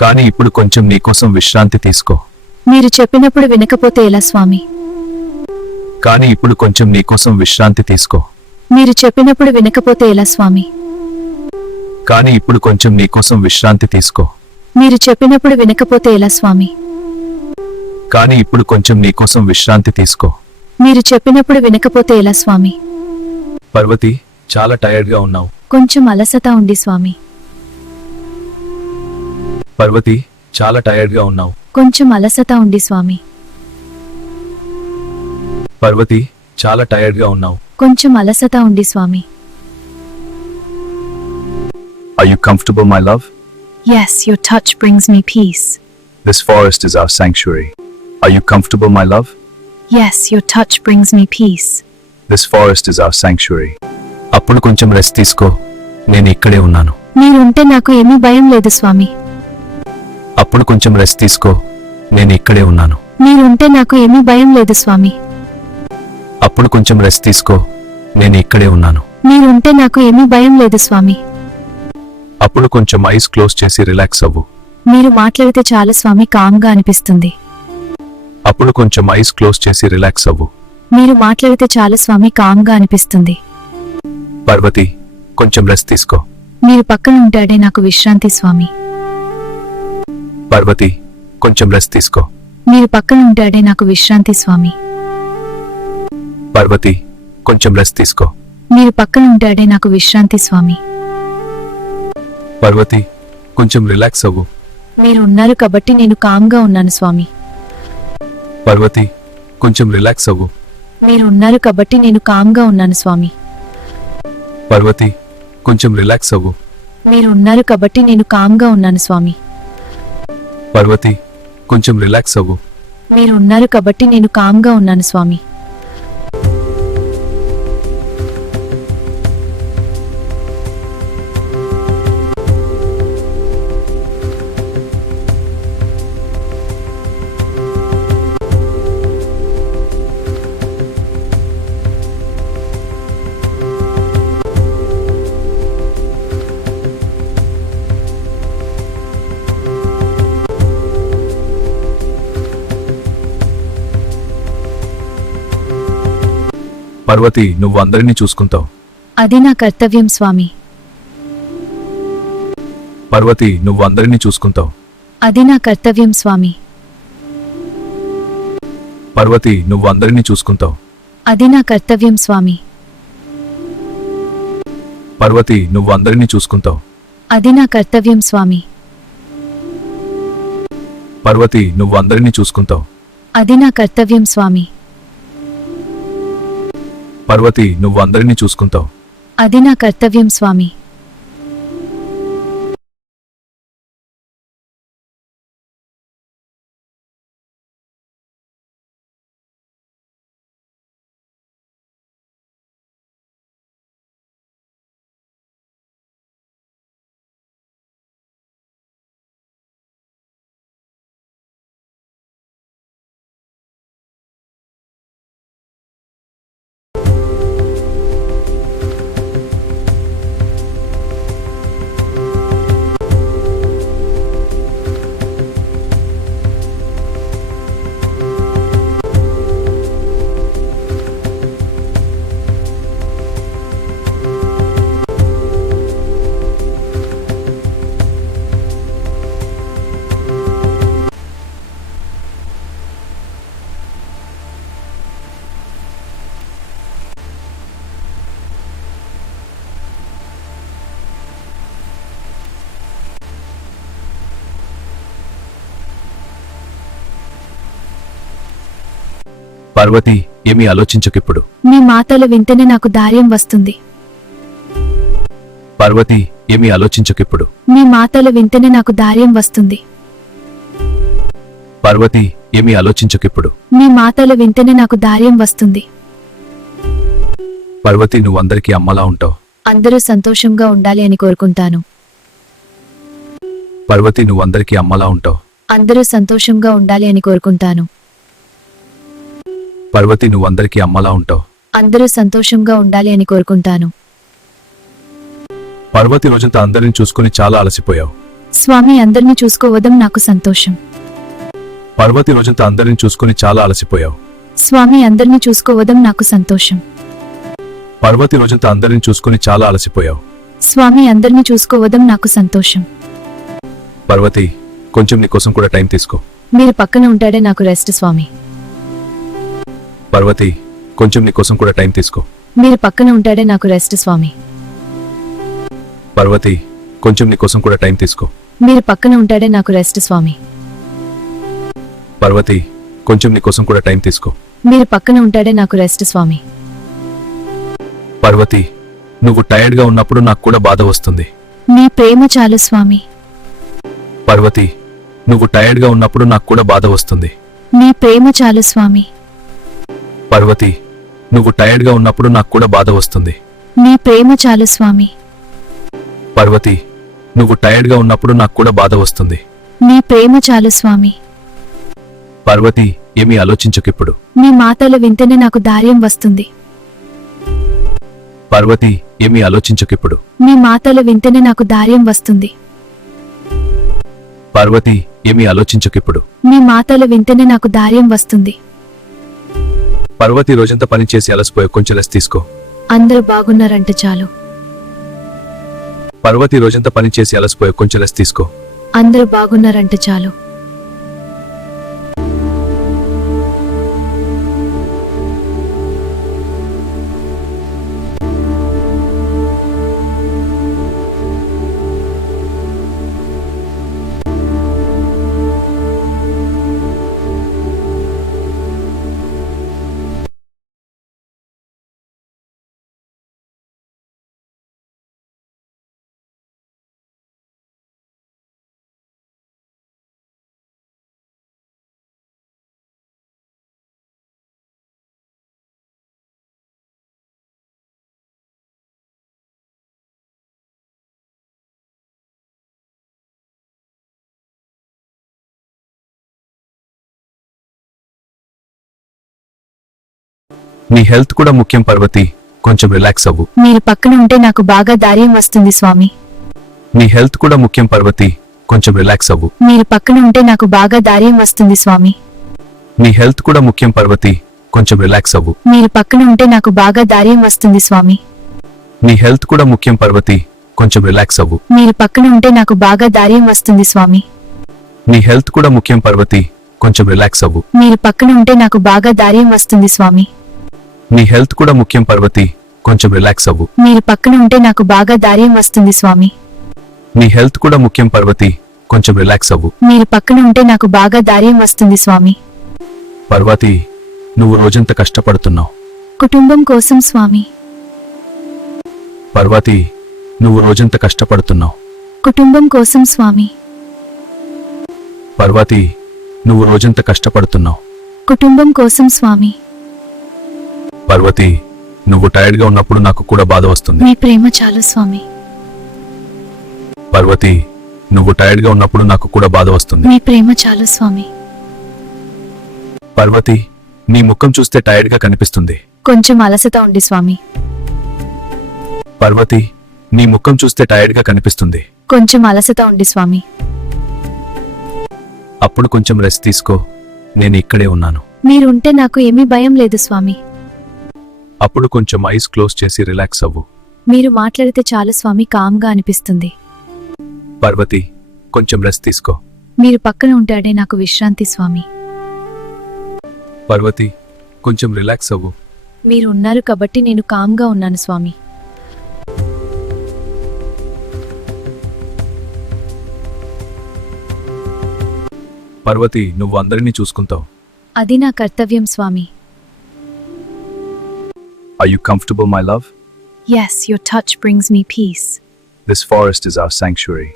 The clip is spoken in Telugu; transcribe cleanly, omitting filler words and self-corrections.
కానీ ఇప్పుడు కొంచెం నీకోసం విశ్రాంతి తీసుకో. మీరు చెప్పినప్పుడు వినకపోతే ఎలా స్వామి? కానీ ఇప్పుడు కొంచెం నీకోసం విశ్రాంతి తీసుకో. మీరు చెప్పినప్పుడు వినకపోతే ఎలా స్వామి? కానీ ఇప్పుడు కొంచెం నీకోసం విశ్రాంతి తీసుకో. మీరు చెప్పినప్పుడు వినకపోతే ఎలా స్వామి? కానీ ఇప్పుడు కొంచెం నీకోసం విశ్రాంతి తీసుకో. మీరు చెప్పినప్పుడు వినకపోతే ఎలా స్వామి? పర్వతి, చాలా టైర్డ్గా ఉన్నావు. కొంచెం అలసట ఉంది స్వామి. పర్వతి, చాలా టైర్డ్గా ఉన్నావు. కొంచెం అలసట ఉంది స్వామి. పర్వతి, చాలా టైర్డ్గా ఉన్నావు. కొంచెం అలసట ఉంది స్వామి. Are you comfortable, my love? Yes, your touch brings me peace. This forest is our sanctuary. Are you comfortable, my love? Yes, your touch brings me peace. This forest is our sanctuary. అప్పుడు కొంచెం రెస్ట్ తీసుకో. నేను ఇక్కడే ఉన్నాను. మీరుంటే నాకు ఏమీ భయం లేదు స్వామి. అప్పుడు కొంచెం రెస్ట్ తీసుకో. నేను ఇక్కడే ఉన్నాను. మీరుంటే నాకు ఏమీ భయం లేదు స్వామి. అప్పుడు కొంచెం రెస్ట్ తీసుకో. నేను ఇక్కడే ఉన్నాను. మీరుంటే నాకు ఏమీ భయం లేదు స్వామి. అప్పుడు కొంచెం ఐస్ క్లోజ్ చేసి రిలాక్స్ అవ్వు. మీరు మాట్లాడితే చాలా స్వామి, కామ్గా అనిపిస్తుంది. అప్పుడు కొంచెం ఐస్ క్లోజ్ చేసి రిలాక్స్ అవ్వు. మీరు మాట్లాడితే చాలా స్వామి, కామ్గా అనిపిస్తుంది. పర్వతి, కొంచెం రెస్ట్ తీసుకో. మీరు పక్కన ఉంటాడే నాకు విశ్రాంతి స్వామి. పర్వతి, కొంచెం రెస్ట్ తీసుకో. మీరు పక్కన ఉంటాడే నాకు విశ్రాంతి స్వామి. పర్వతి, కొంచెం రెస్ట్ తీసుకో. మీరు పక్కన ఉంటాడే నాకు విశ్రాంతి స్వామి. పర్వతి, కొంచెం రిలాక్స్ అవ్వు. మీరు ఉన్నారు కాబట్టి నేను కామ్గా ఉన్నాను స్వామి. పర్వతి, కొంచెం రిలాక్స్ అవ్వు. మీరు ఉన్నారు కాబట్టి నేను కామ్గా ఉన్నాను స్వామి. పర్వతి, కొంచెం రిలాక్స్ అవ్వు. మీరు ఉన్నారు కాబట్టి నేను కామ్గా ఉన్నాను స్వామి. పర్వతి, కొంచెం రిలాక్స్ అవ్వు. మీరు ఉన్నారు కాబట్టి నేను కామ్గా ఉన్నాను స్వామి. పర్వతి, నువ్వు అందరినీ చూసుకుంటావు. అది నా కర్తవ్యం స్వామి. పర్వతి, నువ్వు అందరినీ చూసుకుంటావు. అది నా కర్తవ్యం స్వామి. పర్వతి, నువ్వు అందరినీ చూసుకుంటావు. అది నా కర్తవ్యం స్వామి. పర్వతి, నువ్వు అందరినీ చూసుకుంటావు. అది నా కర్తవ్యం స్వామి. పర్వతి, నువ్వు అందరినీ చూసుకుంటావు. అది నా కర్తవ్యం స్వామి. పర్వతి, నువ్వు అందరినీ చూసుకుంటావు. అది నా కర్తవ్యం స్వామి. పర్వతి, ఏమీ ఆలోచించకిప్పుడు. మీ మాటలు వింటేనే నాకు ధైర్యం వస్తుంది. పర్వతి, ఏమీ ఆలోచించకిప్పుడు. మీ మాటలు వింటేనే నాకు ధైర్యం వస్తుంది. పర్వతి, ఏమీ ఆలోచించకిప్పుడు. మీ మాటలు వింటేనే నాకు ధైర్యం వస్తుంది. పర్వతి, నువ్వు అందరికీ అమ్మలా ఉంటావు. అందరూ సంతోషంగా ఉండాలి అని కోరుకుంటాను. పర్వతి, నువ్వు అందరికీ అమ్మలా ఉంటావు. అందరూ సంతోషంగా ఉండాలి అని కోరుకుంటాను. పర్వతి, నువ్వు అందరికీ అమ్మలా ఉంటావు. అందరూ సంతోషంగా ఉండాలి అని కోరుకుంటాను. పర్వతి, రోజంతా అందరిని చూసుకుని చాలా అలసిపోయావు. స్వామి అందరినీ చూసుకోవడం నాకు సంతోషం. పార్వతి రోజంతా అందరిని చూసుకొని చాలా అలసిపోయావు. స్వామి అందరినీ చూసుకోవడం నాకు సంతోషం. పార్వతి రోజంతా అందరిని చూసుకొని చాలా అలసిపోయావు. స్వామి అందరినీ చూసుకోవడం నాకు సంతోషం. పార్వతి కొంచెం నీ కోసం కూడా టైం తీసుకో. మీరు పక్కన ఉంటాడే నాకు రెస్ట్ స్వామి. పార్వతి కొంచెం నీ కోసం కూడా టైం తీసుకో. మీరు పక్కన ఉంటాడే నాకు రెస్ట్ స్వామి. పార్వతి కొంచెం నీ కోసం కూడా టైం తీసుకో. మీరు పక్కన ఉంటాడే నాకు రెస్ట్ స్వామి. పార్వతి కొంచెం నీ కోసం కూడా టైం తీసుకో. మీరు పక్కన ఉంటాడే నాకు రెస్ట్ స్వామి. పార్వతి నువ్వు టైర్డ్గా ఉన్నప్పుడు నాకు కూడా బాధ వస్తుంది. మీ ప్రేమ చాలు స్వామి. పార్వతి నువ్వు టైర్డ్గా ఉన్నప్పుడు నాకు కూడా బాధ వస్తుంది. మీ ప్రేమ చాలు స్వామి. పార్వతి నువ్వు టైర్డ్గా ఉన్నప్పుడు నాకు కూడా బాధ వస్తుంది. మీ ప్రేమ చాలు స్వామి. పార్వతి నువ్వు టైర్డ్గా ఉన్నప్పుడు నాకు కూడా బాధ వస్తుంది. మీ ప్రేమ చాలు స్వామి. పార్వతి ఏమీ ఆలోచించకిప్పుడు. మీ మాటలు వింటేనే నాకు ధైర్యం వస్తుంది. పార్వతి ఏమీ ఆలోచించకిప్పుడు. మీ మాటలు వింటేనే నాకు ధైర్యం వస్తుంది. పార్వతి ఏమీ ఆలోచించకిప్పుడు. మీ మాటలు వింటేనే నాకు ధైర్యం వస్తుంది. పార్వతి రోజంతా పని చేసి అలసిపోయి కొంచెం రెస్ట్ తీసుకో. అందరూ బాగున్నారంటే చాలు. పార్వతి రోజంతా పని చేసి అలసిపోయి కొంచెం రెస్ట్ తీసుకో. అందరూ బాగున్నారంటే చాలు. నీ హెల్త్ కూడా ముఖ్యం పార్వతి, కొంచెం రిలాక్స్ అవ్వు. మీరు పక్కన ఉంటే నాకు బాగా ధైర్యం వస్తుంది స్వామి. నీ హెల్త్ కూడా ముఖ్యం పార్వతి, కొంచెం రిలాక్స్ అవ్వు. మీరు పక్కన ఉంటే నాకు బాగా ధైర్యం వస్తుంది స్వామి. నీ హెల్త్ కూడా ముఖ్యం పార్వతి, కొంచెం రిలాక్స్ అవ్వు. మీరు పక్కన ఉంటే నాకు బాగా ధైర్యం వస్తుంది స్వామి. నీ హెల్త్ కూడా ముఖ్యం పార్వతి, కొంచెం రిలాక్స్ అవ్వు. మీరు పక్కన ఉంటే నాకు బాగా ధైర్యం వస్తుంది స్వామి. నీ హెల్త్ కూడా ముఖ్యం పార్వతి, కొంచెం రిలాక్స్ అవ్వు. మీరు పక్కన ఉంటే నాకు బాగా ధైర్యం వస్తుంది స్వామి. నీ హెల్త్ కూడా ముఖ్యం పార్వతి, కొంచెం రిలాక్స్ అవ్వు. మీరు పక్కన ఉంటే నాకు బాగా ధైర్యం వస్తుంది స్వామి. నీ హెల్త్ కూడా ముఖ్యం పార్వతి, కొంచెం రిలాక్స్ అవ్వు. మీరు పక్కన ఉంటే నాకు బాగా ధైర్యం వస్తుంది స్వామి. పార్వతి నువ్వు రోజంతా కష్టపడుతున్నావు. కుటుంబం కోసం స్వామి. పార్వతి నువ్వు రోజంతా కష్టపడుతున్నావు. కుటుంబం కోసం స్వామి. పార్వతి నువ్వు రోజంతా కష్టపడుతున్నావు. కుటుంబం కోసం స్వామి. పార్వతి నువ్వు టైర్డ్గా ఉన్నప్పుడు నాకు కూడా బాధ వస్తుంది. మీ ప్రేమ చాలు స్వామి. పార్వతి నువ్వు టైర్డ్గా ఉన్నప్పుడు నాకు కూడా బాధ వస్తుంది. మీ ప్రేమ చాలు స్వామి. పార్వతి నీ ముఖం చూస్తే టైర్డ్గా కనిపిస్తుంది. కొంచెం అలసట ఉంది స్వామి. పార్వతి నీ ముఖం చూస్తే టైర్డ్గా కనిపిస్తుంది. కొంచెం అలసట ఉంది స్వామి. అప్పుడు కొంచెం రెస్ట్ తీసుకో, నేను ఇక్కడే ఉన్నాను. మీరుంటే నాకు ఏమీ భయం లేదు స్వామి. అప్పుడు కొంచెం ఐస్ క్లోజ్ చేసి రిలాక్స్ అవ్వు. మీరు మాట్లాడితే చాలు స్వామి, కామ్గా అనిపిస్తుంది. పార్వతి కొంచెం రెస్ట్ తీసుకో. మీరు పక్కన ఉంటాడే నాకు విశ్రాంతి స్వామి. పార్వతి కొంచెం రిలాక్స్ అవ్వు. మీరు ఉన్నారు కాబట్టి నేను కామ్గా ఉన్నాను స్వామి. పార్వతి నువ్వు అందరినీ చూసుకుంటావు. అది నా కర్తవ్యం స్వామి. Are you comfortable, my love? Yes, your touch brings me peace. This forest is our sanctuary.